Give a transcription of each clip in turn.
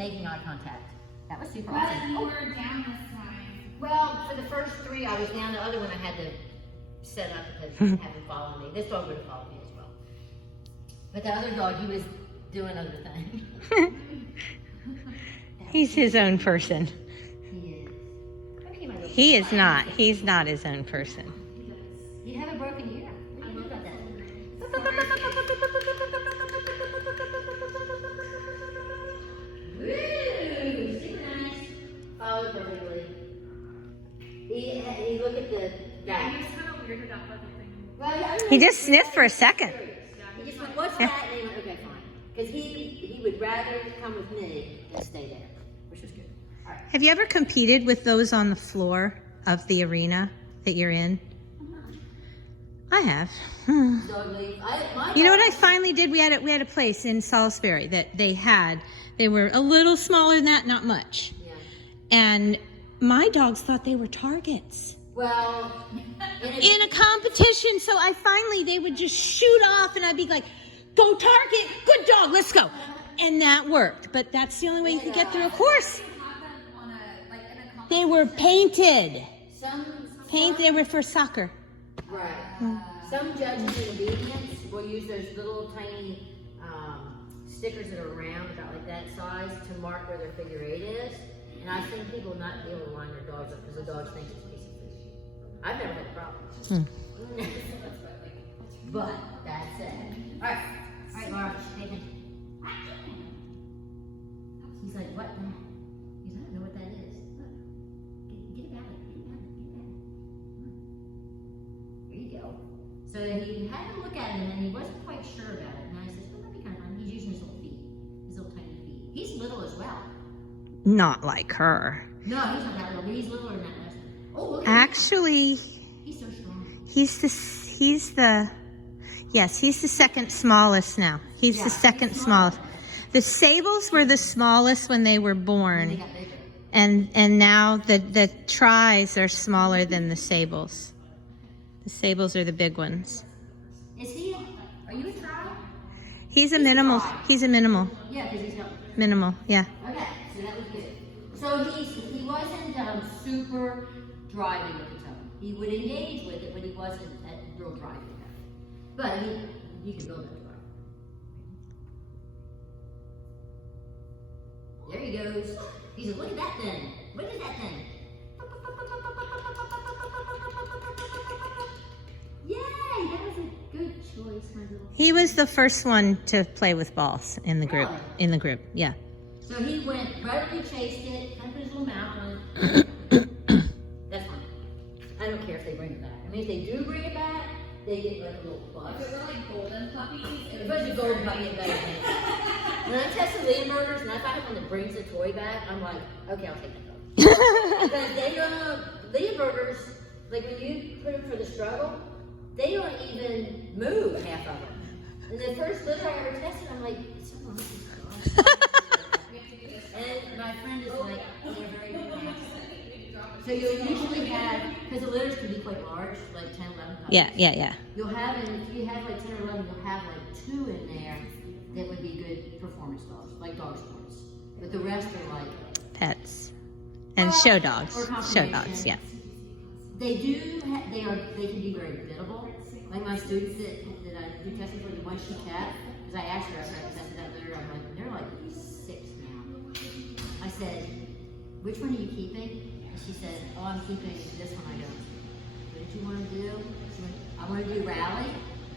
making eye contact. That was super But awesome. you were down this time. Well, for the first 3, I was down. The other one I had to set up because he have him follow me. This dog would have followed me as well. But the other dog, he was doing other things. He's his own person. He is. Okay, my little He is not. He's not his own person. You have a broken ear. What do you do about that? Woo! Super nice. Followed perfectly. He looked at the Yeah, back. he was kind of weird about everything. Well, I don't know. He just sniffed for a second. He just went, what's that? And he went, okay, fine. Because he would rather come with me than stay there, which was good. All right. Have you ever competed with those on the floor of the arena that you're in? I have. Dog leave. You know what I finally did? We had a place in Salisbury that they were a little smaller than that, not much. Yeah. And my dogs thought they were targets Well, in a competition. So they would just shoot off and I'd be like, go target, good dog, let's go. And that worked. But that's the only way you could get through a course. They were painted. They were for soccer. Right. Some judges in obedience will use those little tiny stickers that are round, about like that size, to mark where their figure 8 is. And I've seen people not be able to line their dogs up because the dogs think it's a piece of fish. I've never had a problem. But that's it. All right, Laura, take it. He's like, what? He's like, I don't know what that is. Look. Get it out. There you go. So he had to look at him and he wasn't quite sure about it. And I said, well, that'd be kind of fun. He's using his little feet, his little tiny feet. He's little as well. Not like her. No, he's not that little, but he's littler than that last one. Oh, look at Actually, him. He's so strong. he's the second smallest now. He's the second smallest. The sables were the smallest when they were They born. got bigger. And now the tries are smaller than the sables. The sables are the big ones. Is he, are you a trial? He's a minimal. He's a minimal. Yeah, because he's not. Minimal, yeah. Okay, so that was good. So he wasn't super driving with the tone. He would engage with it, but he wasn't at real driving with it. But you can build that drive. There he goes. He said, look at that thing. Look at that thing. Yay, that was a good choice, my little. He was the first one to play with balls in the group. Really? In the group, yeah. So he went, readily chased it, kind of put his little mouth on it. That's fine. I don't care if they bring it back. I mean, if they do bring it back, they get like a little plus. If it were like golden puppies, If it was a golden puppy, it better than When I tested Leonbergers and I find one that brings the toy back, I'm like, okay, I'll take that dog. Because they don't, Leonbergers, like when you put them for the struggle, they don't even move half of them. And the first litter I ever tested, I'm like, something wrong with this dog. And my friend is like, they're very good. So you'll usually have, because the litters can be quite large, like 10, 11 puppies. Yeah. You'll have, and if you have like 10 or 11, you'll have like 2 in there that would be good performance dogs, like dog sports. But the rest are like Pets. And show dogs. or Show combination. dogs, yeah. They do, they can be very biddable. Like my students that I do testing for, the one she kept, because I asked her after I tested that litter, I'm like, they're like 6 now. I said, which one are you keeping? And she said, oh, I'm keeping this one. I go, what did you want to do? She went, I want to do rally.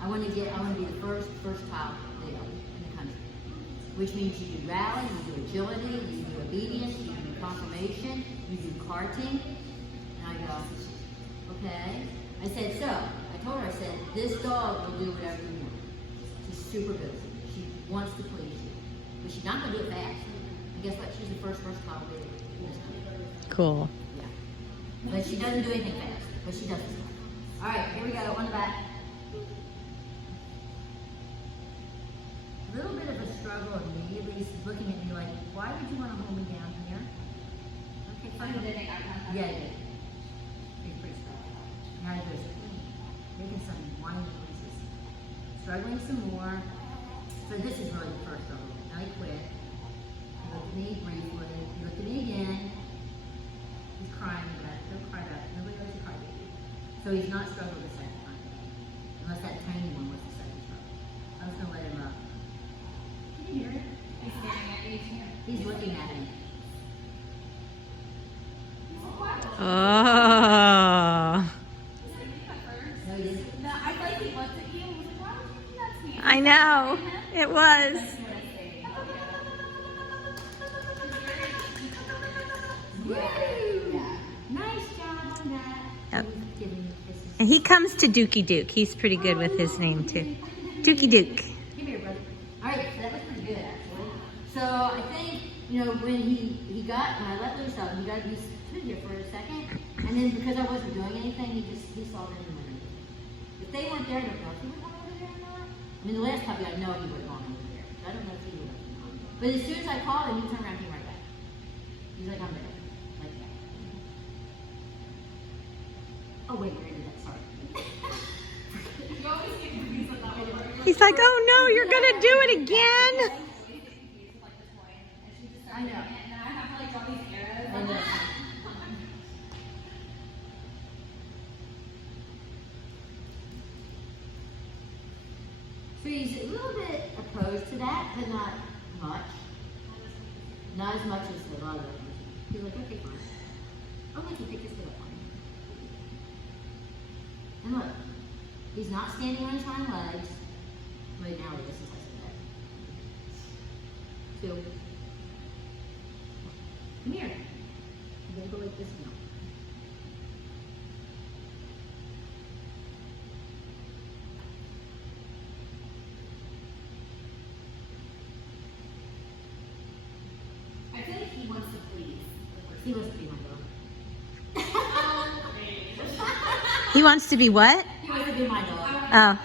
I want to be the first top deal in the country. Which means you do rally, you do agility, you do obedience, you do confirmation, you do carting. And I go, okay. I said, so, I told her, I said, this dog will do whatever you want. She's super good. She wants to please you. But she's not going to do it fast. And guess what? She's the first top deal in this country. Cool. Yeah. But she doesn't do anything fast. But she does this one. All right, here we go, on the back. A little bit of a struggle immediately. She's looking at me like, why would you want to hold me down here? Okay, fine. Yeah, yeah. He's pretty struggling. Now he goes, making some whiny noises. Struggling some more. So this is really the first struggle. Now he quit. He looked at me briefly. He looked at me again. He's crying about it. Don't cry about it. Nobody knows you cry baby. So he's not struggled the second time. Unless that tiny one was the second struggle. I was gonna let him up. Can you hear it? He's staring at you too. He's looking at me. Oh. No, he didn't. No, I thought he looked at you and was like, why would you do that to me? I know. It was. Woo! Nice job on that. Yep. He's giving you kisses. And he comes to Dookie Duke. He's pretty good with his name too. Dookie Duke. Come here, brother. All right, so that was pretty good, actually. So I think, you know, when when I let loose of him, he stood here for a second, and then because I wasn't doing anything, he saw them and went over. If they weren't there, I don't know if he would have gone over there or not. I mean, the last puppy, I know he would have gone over there. I don't know if he would have gone. But as soon as I called him, he turned around and came right back. He's like, I'm there. Like that. Oh, wait, you're into that. Sorry. You always get confused with that one. He's like, oh no, you're gonna do it again. I know. And then I have to like draw these arrows. I know. So he's a little bit opposed to that, but not much. Not as much as a lot of others. He's like, okay, fine. I'll let you pick this kid up on me. And look, he's not standing on his hind legs. Right now, this is like that. Two. Come here. I'm gonna go like this now. I feel like he wants to please. He wants to be my dog. He wants to be what? He wants to be my dog. Oh.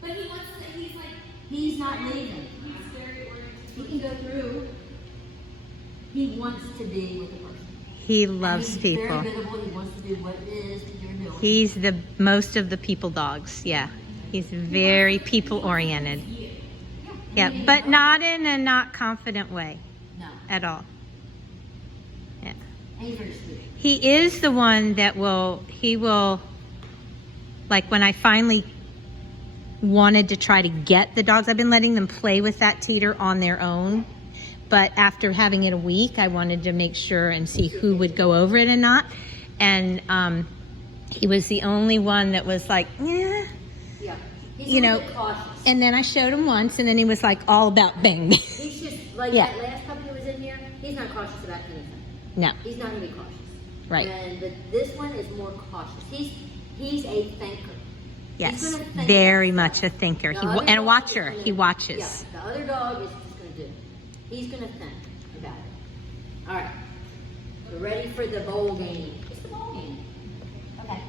But he wants to, he's like, He's not leaving. he's very oriented. He can go through. He wants to be with the person. He loves And he's people. Very visible. He wants to do what it is that you're doing. He's the most of the people dogs. Yeah. He's very people oriented. Yeah, but not in a not confident way No. at all. Yeah. And he's very sweet. He is the one that will, like when I finally wanted to try to get the dogs, I've been letting them play with that teeter on their own. But after having it a week, I wanted to make sure and see who would go over it and not. And he was the only one that was like, yeah. Yeah. He's You a know, little bit cautious. And then I showed him once, and then he was like all about bang. He's just like Yeah. that last puppy that was in here. He's not cautious about anything. No, He's not gonna be cautious. right. And this one is more cautious. He's a thinker. Yes, He's gonna think very about much stuff. a thinker. The He other and a dog watcher. is gonna- He watches. Yeah, the other dog is just gonna do. He's gonna think about it. All right. We're ready for the bowl game. It's the bowl game. Okay. He's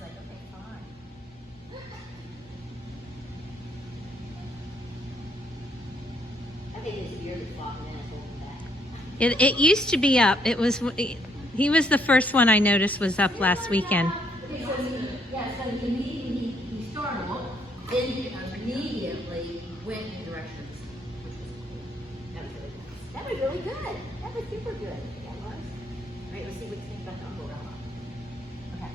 like, okay, fine. I think his ears are flopping in. I told him that. It used to be up. He was the first one I noticed was up last weekend. Okay, so he immediately he startled, then he immediately went in directions, which was cool. That was really good. That was really good. That was super good. That was. All right, let's see what you think about the umbrella. Okay.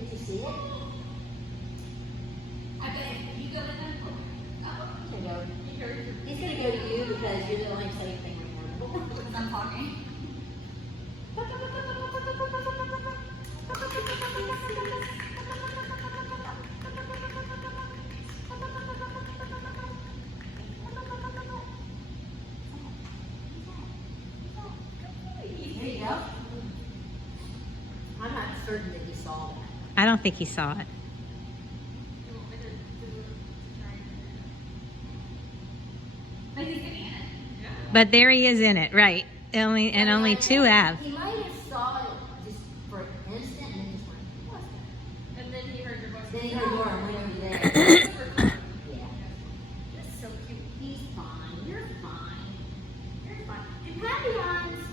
Did you see it? I bet if you go with them, He's gonna go. He's gonna go to you because you're the only safe thing right now. because I'm talking. There you go. I'm not certain that he saw that. I don't think he saw it. But he's getting it. But there he is in it, right? Only two have. He might have saw it just for an instant and then just went, what's that? And then he heard your voice. Then he heard more and went over there. Yeah. That's so cute. He's fine. You're fine. You're fine. And Papillons,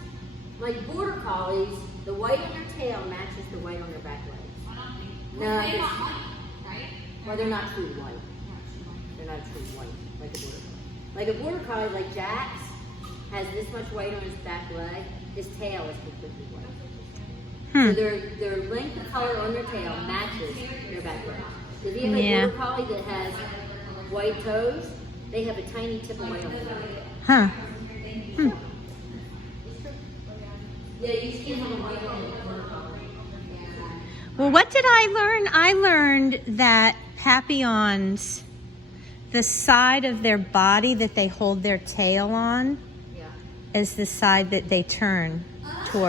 like border collies, the white on their tail matches the white on their back legs. Why not? No, They it's- want money, right? Well, they're not true white. They're not true white, like a border collie. Like a border collie, like Jack's, has this much white on his back leg. His tail is completely white. So their length of color on their tail matches their back leg. So if you have a border collie that has white toes, they have a tiny tip of white on their back. Huh. Yeah, you can't have a white on a border collie. Well, what did I learn? I learned that Papillons, the side of their body that they hold their tail on, is the side that they turn towards.